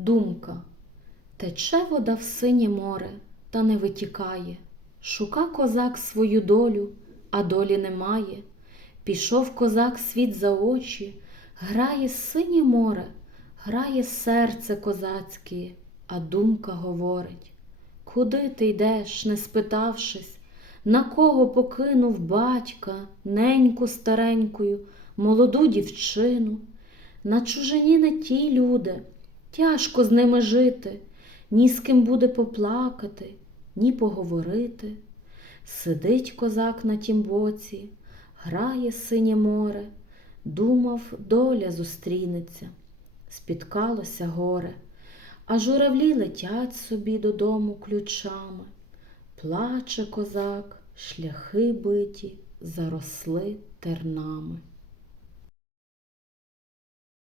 Думка. Тече вода в синє море, та не витікає. Шука козак свою долю, а долі немає. Пішов козак світ за очі, грає синє море, грає серце козацьке, а думка говорить: куди ти йдеш, не спитавшись, на кого покинув батька, неньку старенькою, молоду дівчину? На чужині не ті люди, тяжко з ними жити, ні з ким буде поплакати, ні поговорити. Сидить козак на тім боці, грає синє море, думав, доля зустрінеться, спіткалося горе, а журавлі летять собі додому ключами. Плаче козак, шляхи биті, заросли тернами.